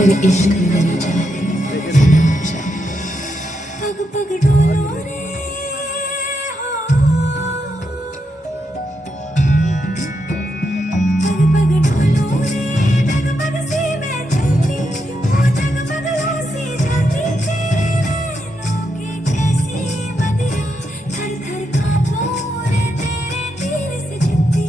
मेरे इश्क में मेरी जान सनम जा। पग पग डोलो रे हो, पग पग डोलो रे, पग पग सी मैं चलती, वो जगमग सी जाती, तेरे नैनों की कैसी मदिरा, थर थर कांपो रे तेरे तीर से चिपटी,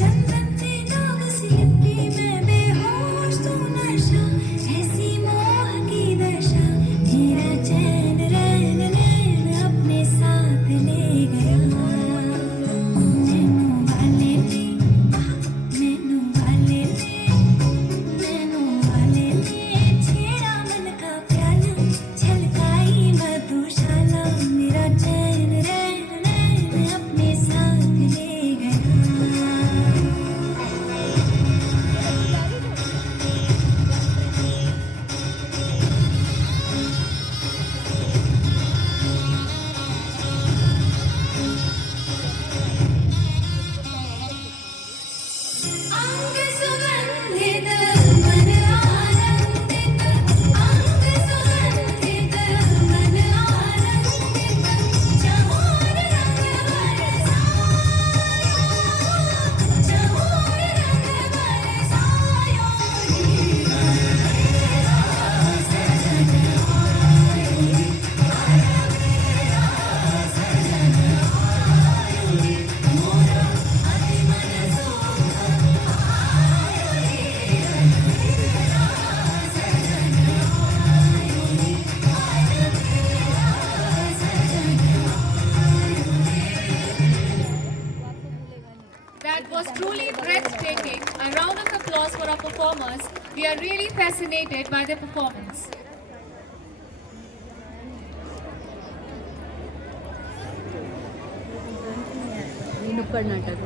चंदन पे नाग सी लिपटी, मैं बेहोश तू नशा, ऐसी मोह की दशा, मेरा चैन रैन नैन अपने साथ ले गया। नैनों वाले ने, नैनों वाले ने, नैनों वाले ने छेड़ा मन का प्याला, छलकाई मधुशाला, मेरा चैन रैन नैन अपने साथ ले गया। अंग सुगंधित मन आनंदित, अंग सुगंधित मन आनंदित, चहुर रंग बरसायो, चहुर रंग बरसायो, मेरा सजन आयो रे, मेरा सजन आयो रे, मोरा अति मन सुख आयो रे, मेरा सजन आयो रे, मेरा सजन आयो रे। That was truly breathtaking. A round of applause for our performers. We are really fascinated by their performance. नुक्कड़ नाटक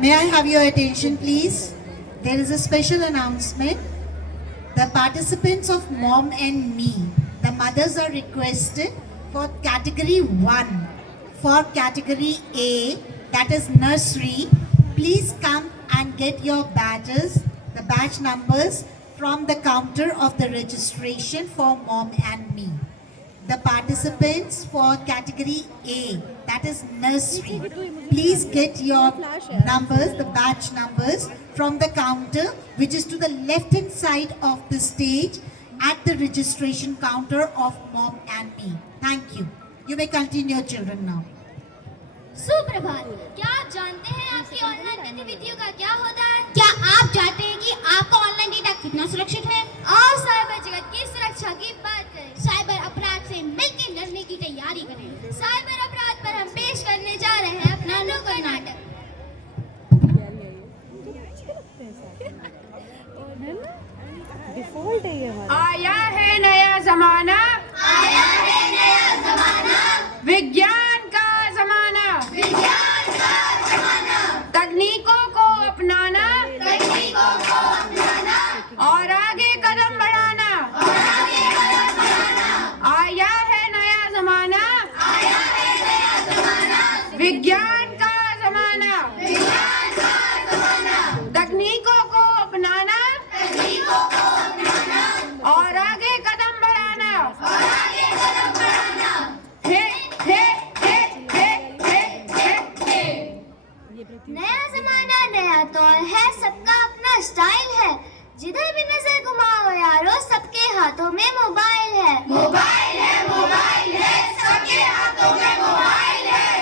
May I have your attention, please? There is a special announcement. The participants of Mom and Me, the mothers are requested for category 1. For category A, that is nursery, please come and get your badges, the badge numbers from the counter of the registration for Mom and Me. The participants for category A, that is nursery, please get your numbers, the badge numbers from the counter which is to the left hand side of the stage at the registration counter of Mom and Me. Thank you. You may continue, children, now. सुप्रभात। क्या आप जानते हैं आपकी online गतिविधियों का क्या होता है? क्या आप जानते हैं कि आपका ऑनलाइन डेटा कितना सुरक्षित है? और साइबर जगत की सुरक्षा की बात करें। साइबर अपराध से मिलकर लड़ने की तैयारी करें। साइबर अपराध पर हम पेश करने जा रहे हैं अपना नुक्कड़ नाटक। डिफॉल्ट है ये हमारा। आया है नया जमाना, आया है नया जमाना, विज्ञान का जमाना, विज्ञान का जमाना, तकनीकों को अपनाना तकनीकों को अपनाना और आगे कदम बढ़ाना। और आगे कदम बढ़ाना। आया है नया जमाना, आया है नया जमाना, विज्ञान का जमाना, विज्ञान का जमाना, तकनीकों को अपनाना तकनीकों को अपनाना और आगे कदम बढ़ाना। और आगे कदम बढ़ाना। हे हे हे हे हे हे हे। नया जमाना नया दौर है, सबका अपना स्टाइल है, जिधर भी नजर घुमाओ यारो सबके हाथों में मोबाइल है। मोबाइल है, सबके हाथों में मोबाइल है।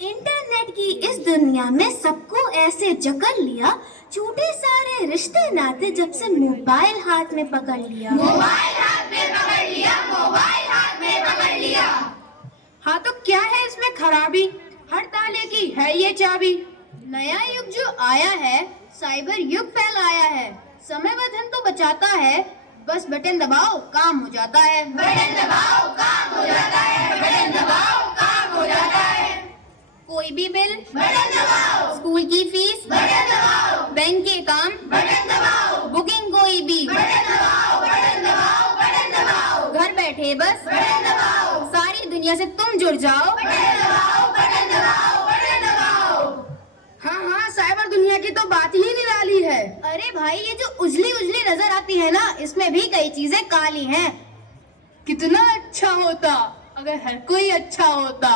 इंटरनेट की इस दुनिया में सबको ऐसे जकड़ लिया, छूटे सारे रिश्ते नाते जब से मोबाइल हाथ में पकड़ लिया। मोबाइल हाथ में पकड़ लिया, मोबाइल हाथ में पकड़ लिया। हाँ तो क्या है इसमें खराबी, हर ताले की है ये चाबी। नया युग जो आया है, साइबर युग फैलाया है, समय व धन तो बचाता है, बस बटन दबाओ काम हो जाता है। बटन दबाओ काम हो जाता है, बटन दबाओ काम हो जाता है। कोई भी बिल बटन दबाओ, स्कूल की फीस बटन दबाओ, बैंक के काम बटन दबाओ, बुकिंग कोई भी बटन दबाओ, बटन दबाओ, बटन दबाओ, घर बैठे बस बटन दबाओ, सारी दुनिया से तुम जुड़ जाओ, बटन दबाओ, बटन दबाओ। भाई ये जो उजली उजली नजर आती है ना, इसमें भी कई चीजें काली हैं। कितना अच्छा होता अगर हर कोई अच्छा होता,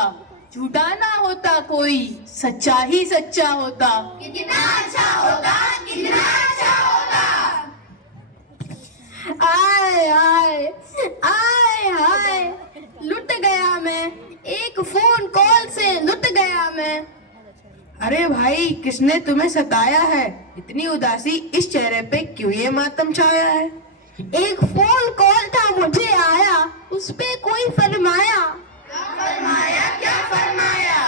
झूठा ना होता कोई, सच्चा ही सच्चा होता। कितना अच्छा होता, कितना अच्छा होता। आय आय आय हाय, लुट गया मैं, एक फोन कॉल से लुट गया मैं। अरे भाई, किसने तुम्हें सताया है? इतनी उदासी इस चेहरे पे क्यों ये मातम छाया है? एक फोन कॉल था मुझे आया, उस पे कोई फरमाया। क्या फरमाया?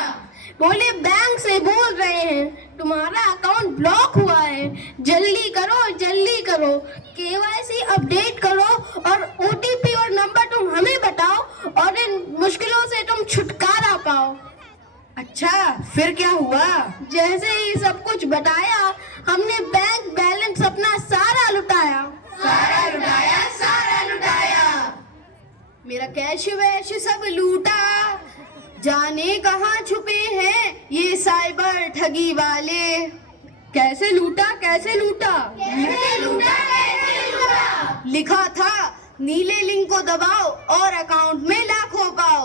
बोले बैंक से बोल रहे हैं तुम्हारा अकाउंट ब्लॉक हुआ है, जल्दी करो, केवाईसी अपडेट करो और ओटीपी और नंबर तुम हमें बताओ और इन मुश्किलों से तुम छुटकारा पाओ। अच्छा, फिर क्या हुआ? जैसे ही सब कुछ बताया, हमने बैंक बैलेंस अपना सारा लुटाया। मेरा कैश वैश सब लूटा, जाने कहाँ छुपे हैं ये साइबर ठगी वाले। कैसे लूटा? लिखा था नीले लिंक को दबाओ और अकाउंट में लाखों पाओ।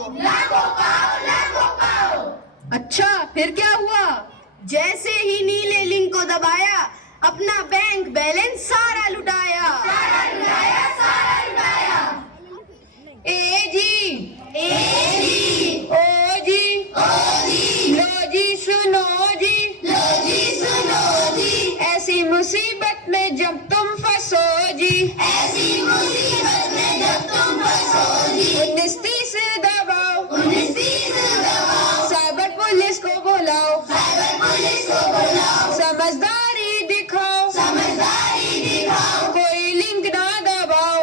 अच्छा, फिर क्या हुआ? जैसे ही नीले लिंक को दबाया, अपना बैंक बैलेंस सारा लुटाया। ए जी, ओ जी, लो जी सुनो जी, ऐसी मुसीबत में जब तुम फंसो जी, 1930 दबाओ, साइबर पुलिस को बुलाओ, समझदारी दिखाओ, कोई लिंक ना दबाओ।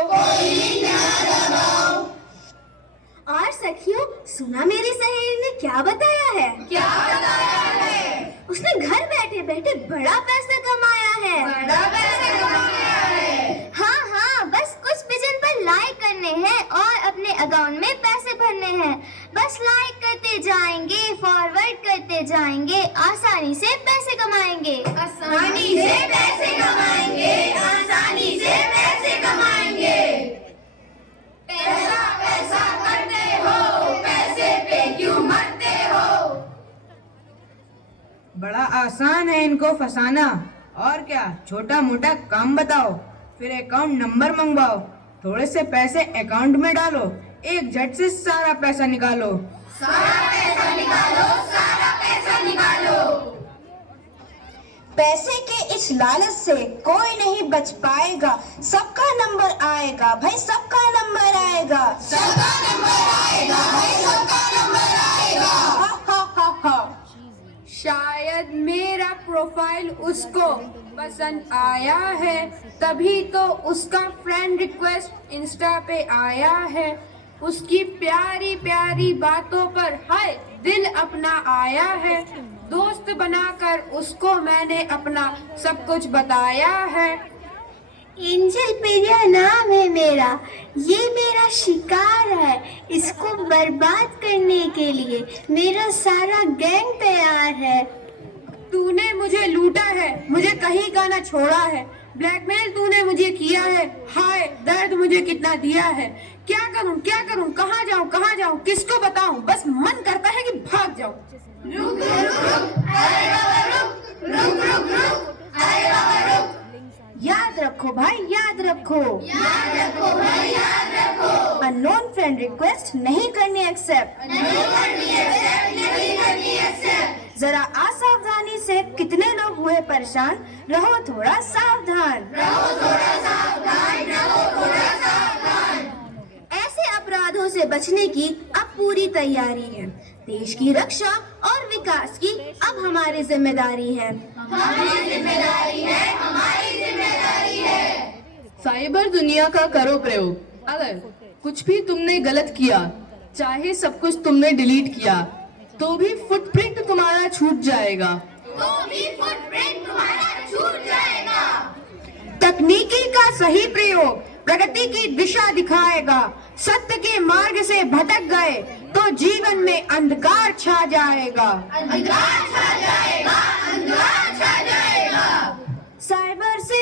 और सखियों, सुना मेरी सहेली ने क्या बताया है? उसने घर बैठे बैठे बड़ा पैसा कमाया है। हाँ, बस कुछ पिजन पर लाइक करने हैं और अपने अकाउंट में पैसे भरने हैं। बस लाइक करते जाएंगे, फॉरवर्ड करते जाएंगे, आसानी से पैसे कमाएंगे। पैसा करते हो, पैसे पे क्यों मरते हो? बड़ा आसान है इनको फंसाना। और क्या, छोटा मोटा काम बताओ, फिर अकाउंट नंबर मंगवाओ, थोड़े से पैसे अकाउंट में डालो, एक झट से सारा पैसा निकालो। पैसे के इस लालच से कोई नहीं बच पाएगा, सबका नंबर आएगा भाई, सबका नंबर आएगा। शायद मेरा प्रोफाइल उसको पसंद आया है, तभी तो उसका फ्रेंड रिक्वेस्ट इंस्टा पे आया है। उसकी प्यारी प्यारी बातों पर हाय दिल अपना आया है। दोस्त बनाकर उसको मैंने अपना सब कुछ बताया है। एंजल पेरिया नाम है मेरा, ये मेरा शिकार है। इसको बर्बाद करने के लिए मेरा सारा गैंग तैयार है। तूने मुझे लूटा है, मुझे कहीं का ना छोड़ा है, ब्लैकमेल तूने मुझे किया है, हाय दर्द मुझे कितना दिया है। क्या करूं, कहाँ जाऊं, किसको बताऊं, बस मन करता है कि भाग जाऊं। रुक, अरे बाबा रुक, अरे बाबा रुक। याद रखो भाई, याद रखो। अननोन फ्रेंड रिक्वेस्ट नहीं करनी एक्सेप्ट। जरा असावधानी से कितने लोग हुए परेशान, रहो थोड़ा सावधान। ऐसे अपराधों से बचने की अब पूरी तैयारी है। देश की रक्षा और विकास की अब हमारी जिम्मेदारी है। साइबर दुनिया का करो प्रयोग। अगर कुछ भी तुमने गलत किया, चाहे सब कुछ तुमने डिलीट किया, तो भी फुटप्रिंट तुम्हारा छूट जाएगा। तकनीकी का सही प्रयोग प्रगति की दिशा दिखाएगा। सत्य के मार्ग से भटक गए तो जीवन में अंधकार छा जाएगा। साइबर से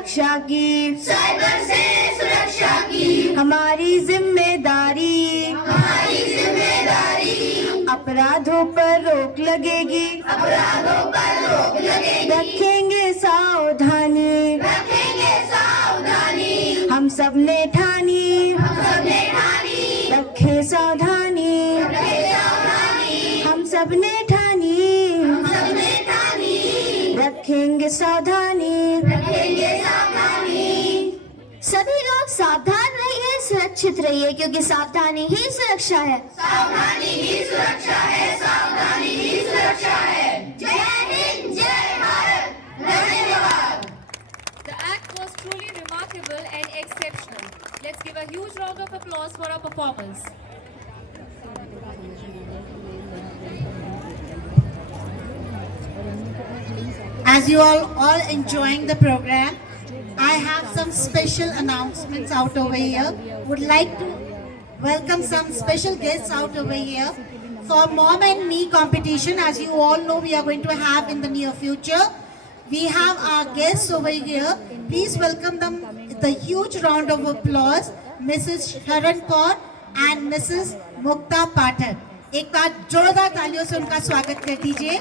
सुरक्षा की, साइबर से सुरक्षा की हमारी जिम्मेदारी, अपराधों पर रोक लगेगी, रखेंगे सावधानी, हम सब ने ठानी, रखे सावधानी, हम सब ने ठानी, रखेंगे सावधानी। सभी लोग सावधान रहिए, सुरक्षित रहिए, क्योंकि सावधानी ही सुरक्षा है। जय हिंद, जय भारत, धन्यवाद। The act was truly remarkable and exceptional. Let's give a huge round of applause for our performance. As you all enjoying the program, I have some special announcements out over here. Would like to welcome some special guests out over here for Mom and Me competition. As you all know, we are going to have in the near future. We have our guests over here. Please welcome them with a huge round of applause, Mrs. Sharan Kaur and Mrs. Mukta Pathak. एक बार जोरदार तालियों से उनका स्वागत कर दीजिए.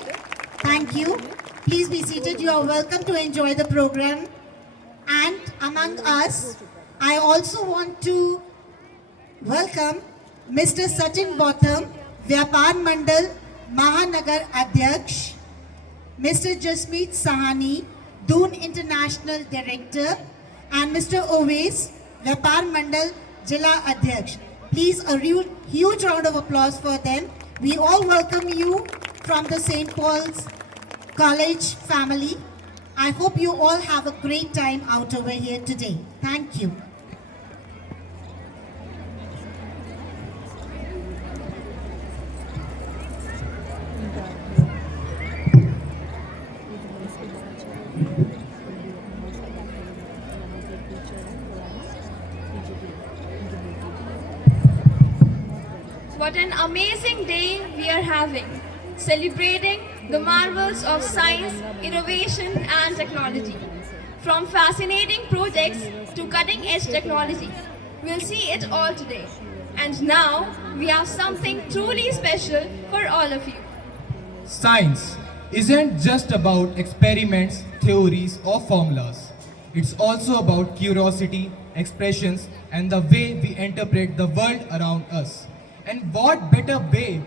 Thank you. Please be seated. You are welcome to enjoy the program. And among us, I also want to welcome Mr. Sachin Botham, Vyapar Mandal Mahanagar Adhyaksh, Mr. Jasmeet Sahani, Doon International Director, and Mr. Oves, Vyapar Mandal Jila Adhyaksh. Please a huge round of applause for them. We all welcome you from the St. Paul's College family. I hope you all have a great time out over here today. Thank you. What an amazing day we are having, celebrating the marvels of science, innovation and technology. From fascinating projects to cutting-edge technology, we'll see it all today. And now, we have something truly special for all of you. Science isn't just about experiments, theories, or formulas. It's also about curiosity, expressions, and the way we interpret the world around us. And what better way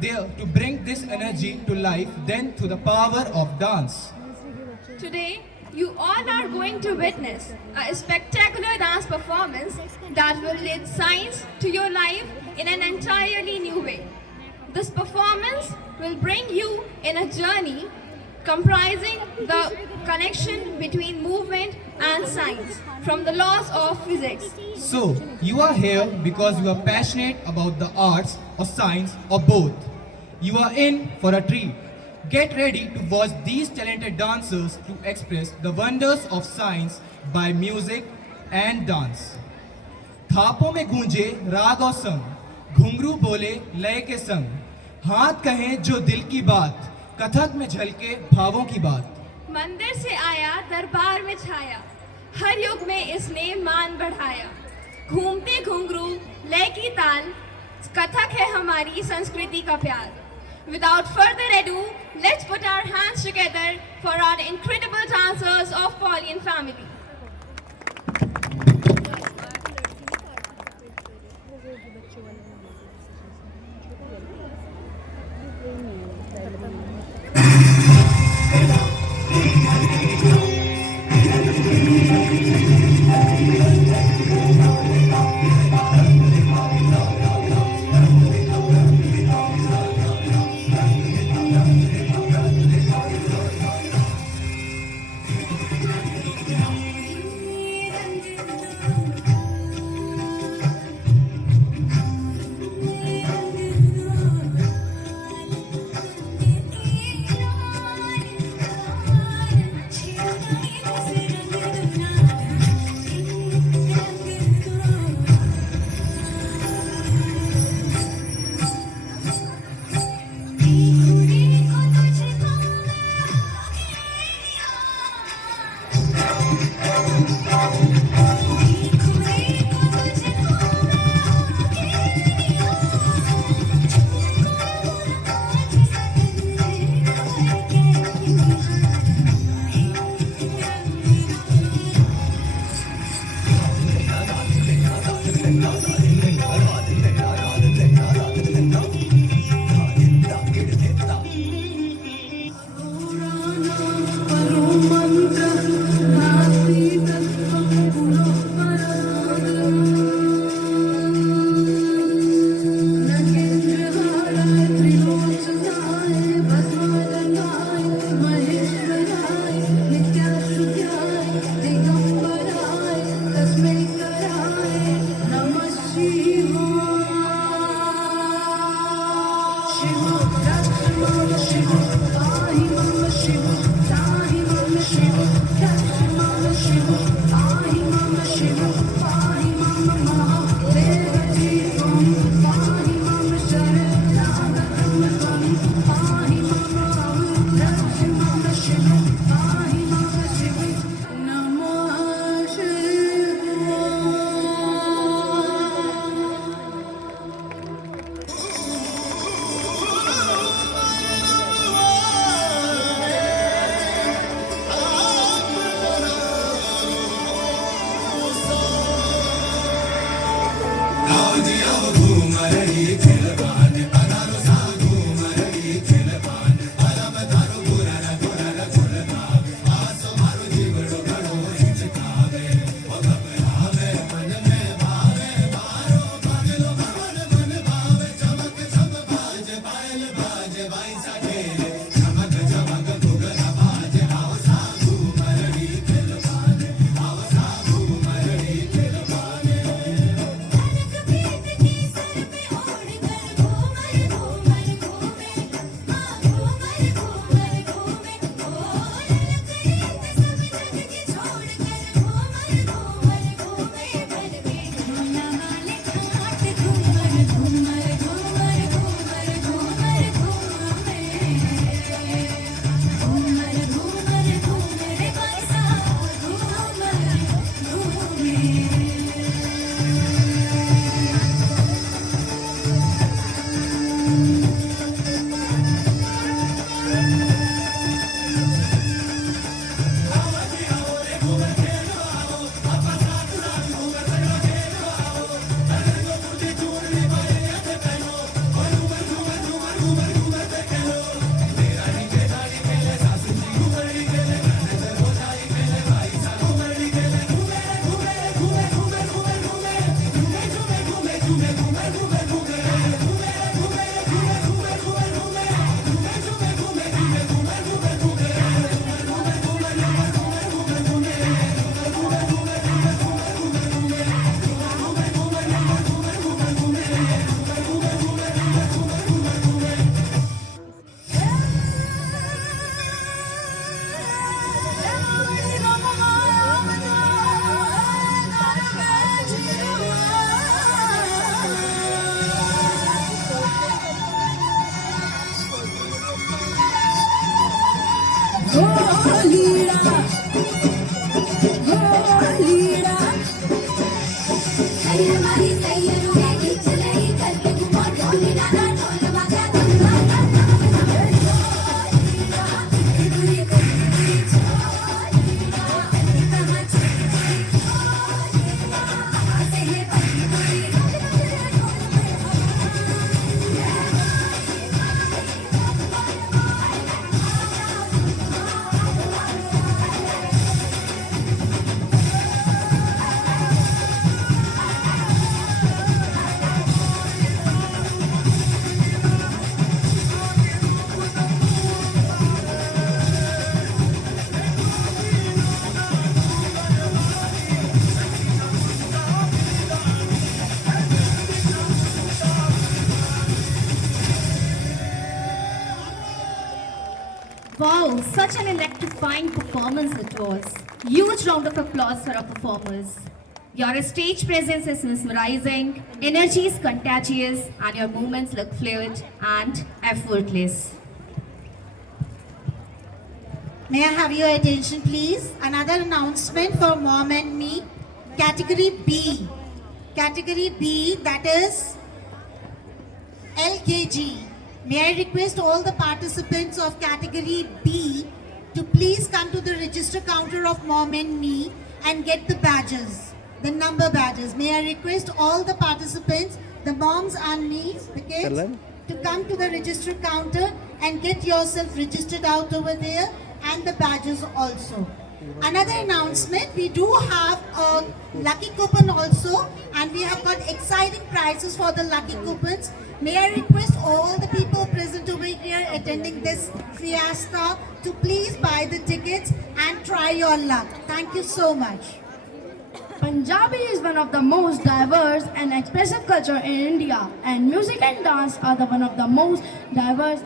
there to bring this energy to life than through the power of dance? Today, you all are going to witness a spectacular dance performance that will lead science to your life in an entirely new way. This performance will bring you in a journey comprising the connection between movement and science from the laws of physics. So, you are here because you are passionate about the arts or science or both. You are in for a treat. Get ready to watch these talented dancers to express the wonders of science by music and dance. थापों में गूंजे राग और संग, घुंघरू बोले लय के संग, हाथ कहें जो दिल की बात, कथक में झलके भावों की बात. मंदिर से आया दरबार में छाया, हर युग में इसने मान बढ़ाया. घूमते घुंघरू लय की ताल, कथक है हमारी संस्कृति का प्यार. Without further ado, let's put our hands together for our incredible dancers of Paulian family. Wow, such an electrifying performance it was. Huge round of applause for our performers. Your stage presence is mesmerizing, energy is contagious, and your movements look fluid and effortless. May I have your attention, please? Another announcement for Mom and Me. Category B. Category B, that is LKG. May I request all the participants of Category B to please come to the register counter of Mom and Me and get the badges, the number badges. May I request all the participants, the moms and me, the kids, to come to the register counter and get yourself registered out over there and the badges also. Another announcement, we do have a lucky coupon also, and we have got exciting prizes for the lucky coupons. May I request all the people present over here attending this fiesta to please buy the tickets and try your luck. Thank you so much. Punjabi is one of the most diverse and expressive culture in India, and music and dance are one of the most diverse.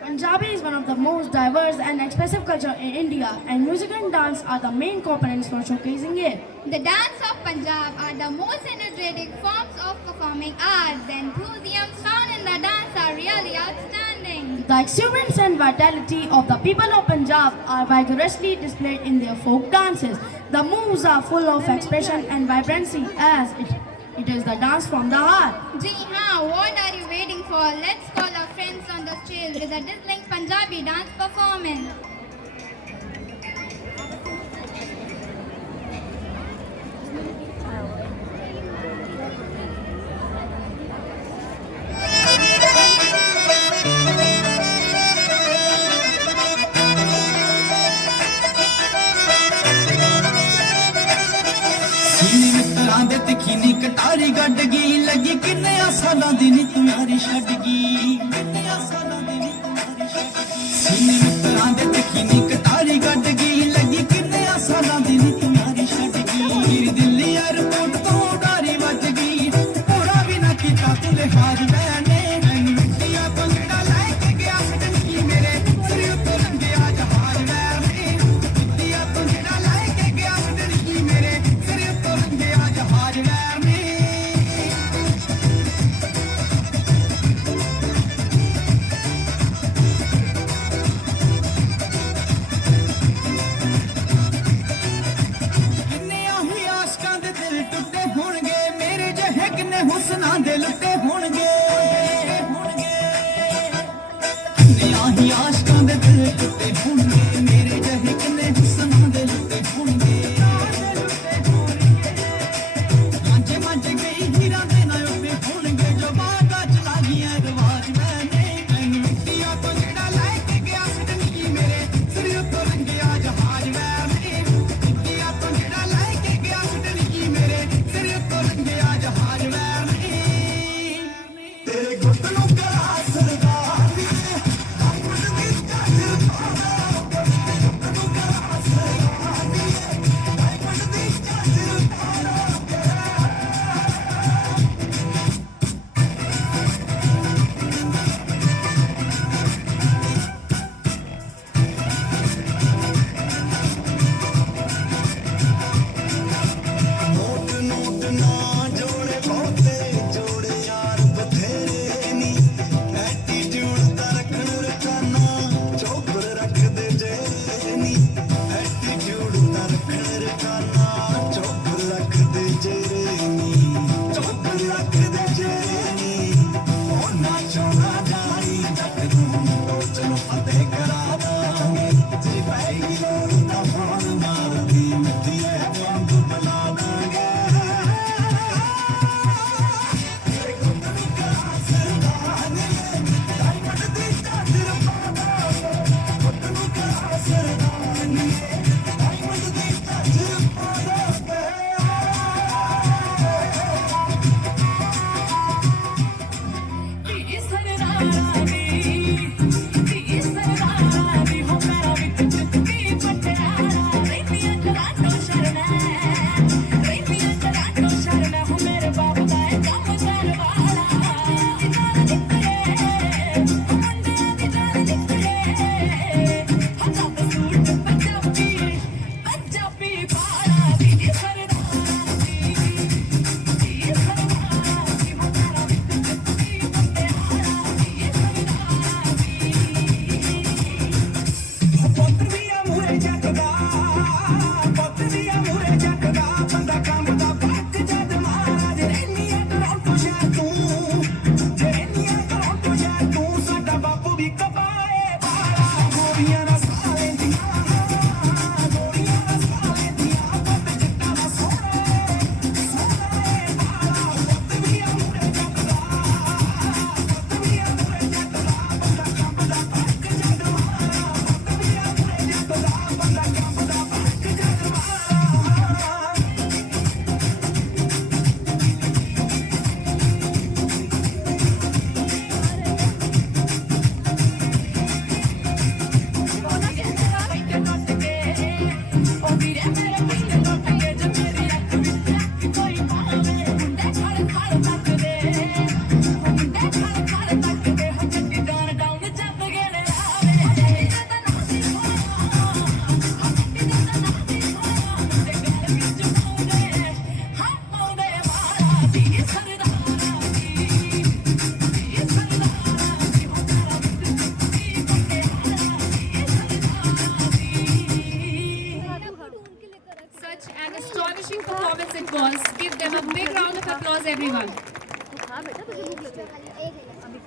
Punjabi is one of the most diverse and expressive culture in India, and music and dance are the main components for showcasing it. The dance of Punjab are the most energetic forms of performing arts. The enthusiasm found in the dance are really outstanding. The exuberance and vitality of the people of Punjab are vigorously displayed in their folk dances. The moves are full of expression and vibrancy as it is the dance from the heart. Ji haan, what are you waiting for? Let's call our friends on the stage with a dazzling Punjabi dance performance. ਦੇ ਤਖੀਨੀ ਕਟਾਰੀ ਗੱਡ ਗਈ ਲੱਗੀ ਕਿੰਨੇ ਸਾਲਾਂ ਦੀ ਨੀ ਤੂੰ ਯਾਰੀ ਛੱਡ ਗਈ ਕਿੰਨੇ ਸਾਲਾਂ ਦੀ ਕਿੰਨੇ ਮਿੱਤਰਾਂ ਦੇ ਤੇ ਕਿੰਨੀ ਕਟਾਰੀ ਕੱਢ ਗਈ ਲੱਗੀ ਕਿੰਨੇ ਸਾਲਾਂ ਦੀ ਨੀ ਤੂੰ ਯਾਰੀ ਛੱਡ ਗਈ ਮੇਰੀ ਦਿੱਲੀ 에ਅਰਪੋਰਟ ਤੋਂ ਉਡਾਰੀ ਵੱਜ ਗਈ ਪੂਰਾ ਵੀ ਨਾ ਕੀਤਾ ਤੂੰ ਲਿਹਾਜ਼ ਮੈਨੇ ਮੈਨੂੰ ਮਿੱਟੀਆਂ ਪੰਗੜਾ ਲੈ ਕੇ ਗਿਆ ਸੱਜਣੀ ਮੇਰੇ ਸਿਰ ਉੱਤੇ ਲੰਘਿਆ ਜਹਾਜ਼ ਮੈਨੇ ਮਿੱਟੀਆਂ ਪੰਗੜਾ ਲੈ ਕੇ ਗਿਆ ਸੱਜਣੀ ਮੇਰੇ ਸਿਰ ਉੱਤੇ ਲੰਘਿਆ ਜਹਾਜ਼ ਮੈਨੇ ਕਿੰਨੇ ਆਹੀ ਆਸ਼ਕਾਂ ਦੇ ਦਿਲ ਟੁੱਟੇ ਹੋਣਗੇ ਮੇਰੇ ਜਿਹੇ ਕਿੰਨੇ ਹੁਸਨਾਂ ਦੇ ਲੁੱਟੇ ਹੋਣਗੇ ਕਿੰਨੇ ਆਹੀ ਆਸ਼ਕਾਂ ਦੇ ਦਿਲ ਟੁੱਟੇ ਹੋਣਗੇ ਮੇਰੇ ਜਿਹੇ ਕਿੰਨੇ ਹੁਸਨਾਂ ਦੇ ਲੁੱਟੇ ਹੋਣਗੇ ਲਾਂਝੇ ਮਾਂਝੇ ਗਈ ਹੀਰਾਂ ਦੇ ਨਾ ਉੱਤੇ ਹੋਣਗੇ ਜੋ ਬਾਗਾ ਚਲਾ ਗਈਆਂ ਰਿਵਾਜ ਮੈਨੇ ਮੈਨੂੰ ਮਿੱਟੀਆਂ ਤੋਂ ਜਿਹੜਾ ਲੈ ਕੇ ਗਿਆ ਸੱਜਣੀ ਮੇਰੇ ਸਿਰ ਉੱਤੋਂ ਲੰਘਿਆ ਜਹਾਜ਼ ਮੈਨੇ ਮਿੱਟੀਆਂ ਤੋਂ ਜਿਹੜਾ ਲੈ ਕੇ ਗਿਆ ਸੱਜਣੀ ਮੇਰੇ ਸਿਰ ਉੱਤੋਂ ਲੰਘਿਆ ਜਹਾਜ਼ ਮੈਨੇ ਤੇਰੇ ਗੁੱਟ ਨੂੰ ਕਰਾ ਸਰਦਾਰ ਨੀ ਆਪਣ ਦੀ ਚਾਦਰ ਪਾਣਾ ਗੁੱਟ ਨੂੰ ਕਰਾ ਸਰਦਾਰ ਨੀ ਆਪਣ ਦੀ ਚਾਦਰ ਪਾਣਾ ਨੋਟ ਨੋਟ ਨਾ ਜੋੜੇ ਬਹੁਤੇ ਜੋੜੇ ਯਾਰ ਬਥੇਰੇ ਨੀ ਐਟੀਟਿਊਡ ਦਾ ਰੱਖਣ ਰਖਾਨਾ ਚੌਕਰ ਰੱਖਦੇ ਜੇ ਨੀ ਐਟੀਟਿਊਡ ਦਾ ਰੱਖਣ ਰਖਾਨਾ ਚੌਕਰ ਰੱਖਦੇ ਜੇ ਨੀ ਚੌਕਰ ਰੱਖਦੇ ਜੇ ਨੀ ਉਹ ਨਾ ਚੋਣਾ ਜਾਈ ਜੱਟ ਨੂੰ ਟੋਚ ਨੂੰ ਫਤਿਹ ਕਰਾ ਦਾਂਗੇ ਜੇ ਪੈਗੀ ਲੋੜ ਤਾਂ ਫੋਨ ਮਾਰਦੀ ਮਿੱਟੀ ਐ ਬੰਦ ਬੁਲਾ ਦਾਂਗੇ ਤੇਰੇ ਗੁੱਟ ਨੂੰ ਕਰਾ ਸਰਦਾਰ ਨੀ ਡਾਇਮੰਡ ਦੀ ਚਾਦਰ ਪਾ ਦਾਂਗੇ ਗੁੱਟ ਨੂੰ ਕਰਾ ਸਰਦਾਰ ਨੀ ਡਾਇਮੰਡ ਦੀ ਚਾਦਰ ਪਾ ਦਾਂਗੇ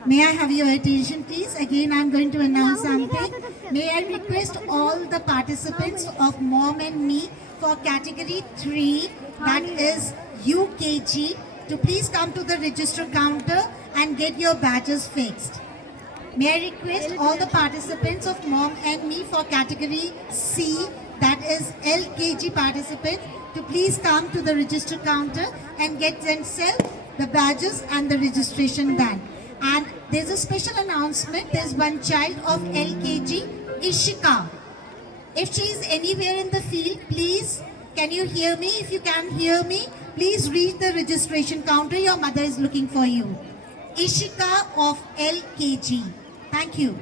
May I have your attention, please? Again, I'm going to announce something. May I request all the participants of Mom and Me for category 3, that is UKG, to please come to the register counter and get your badges fixed. May I request all the participants of Mom and Me for category C, that is LKG participants, to please come to the register counter and get themselves the badges and the registration done. And there's a special announcement. There's one child of LKG, Ishika. If she is anywhere in the field, please, can you hear me? If you can hear me, please reach the registration counter. Your mother is looking for you. Ishika of LKG. Thank you.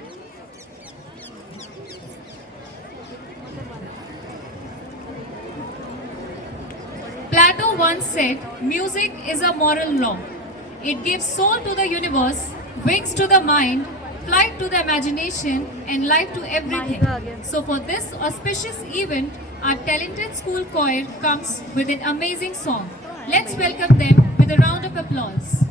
Plato once said, music is a moral law. It gives soul to the universe, wings to the mind, flight to the imagination, and life to everything. So for this auspicious event, our talented school choir comes with an amazing song. Let's welcome them with a round of applause.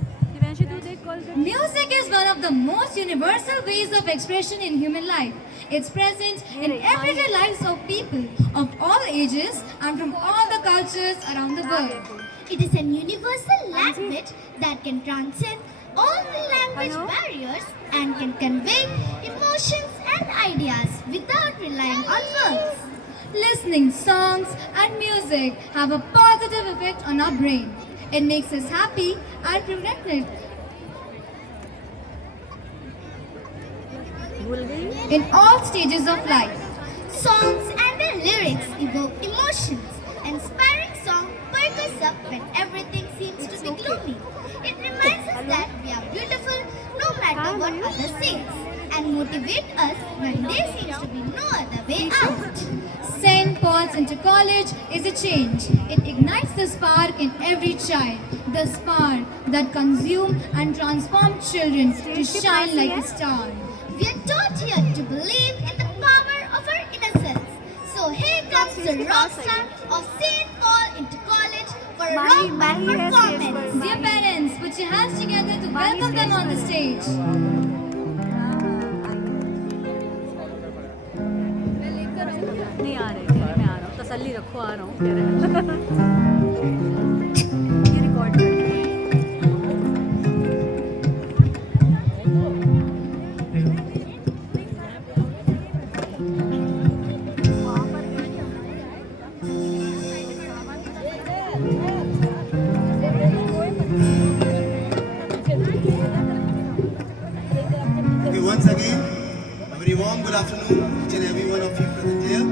Music is one of the most universal ways of expression in human life. It's present in everyday lives of people of all ages and from all the cultures around the world. It is an universal language that can transcend all the language barriers and can convey emotions and ideas without relying on words. Listening songs and music have a positive effect on our brain. It makes us happy and productive. In all stages of life, songs and their lyrics evoke emotions. Inspiring song perk us up when everything seems to be gloomy. It reminds us that we are beautiful no matter what others say, and motivate us when there seems to be no other way out. St. Paul's Inter College is a change. It ignites the spark in every child, the spark that consumes and transforms children to shine like a star. We are taught here to believe in the power of our innocence. So here comes the rock star of St. Paul Inter College for a rock band performance. Dear parents, put your hands together to welcome them on the stage. नहीं आ रहे थे, मैं आ रहा हूँ, तसल्ली रखो, आ रहा हूँ कह रहे ये रिकॉर्ड कर Okay, once again, a very warm good afternoon, each and every one of you present here.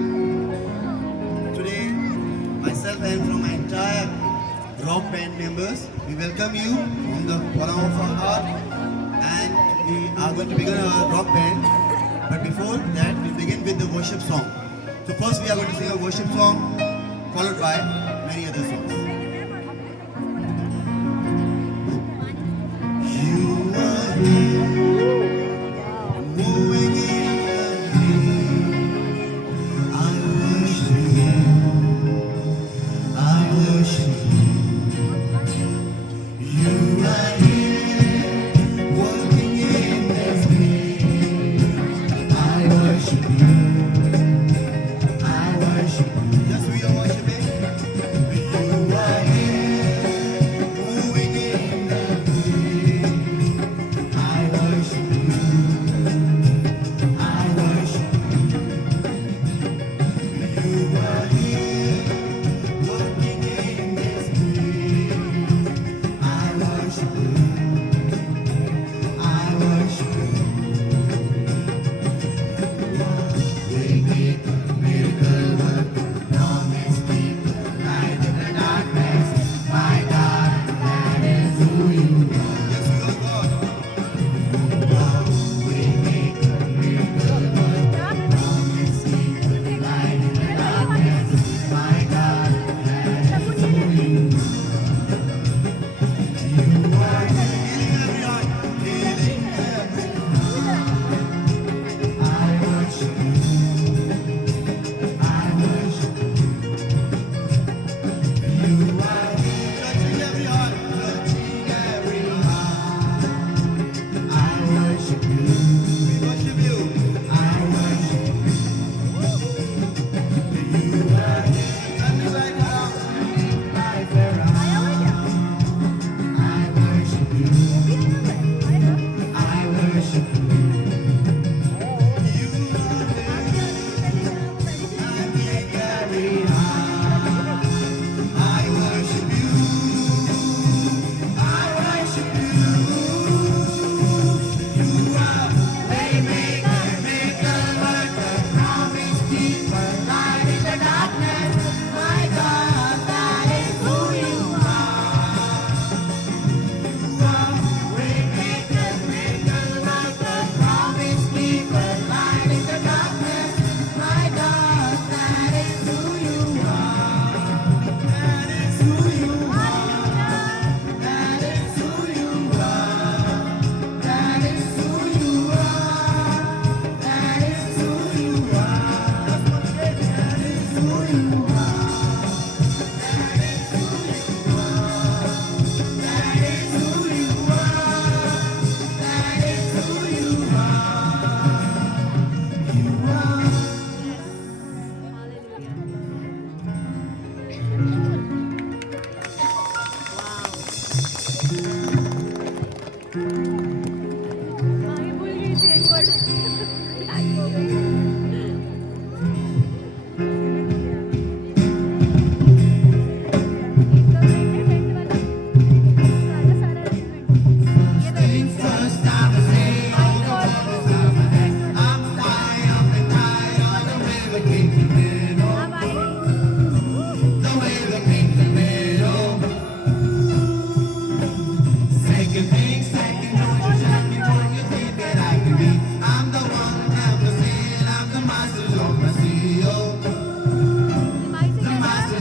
Today, myself and from my entire rock band members, we welcome you from the bottom of our heart, and we are going to begin a rock band. But before that, we begin with the worship song. So first we are going to sing a worship song, followed by many other songs.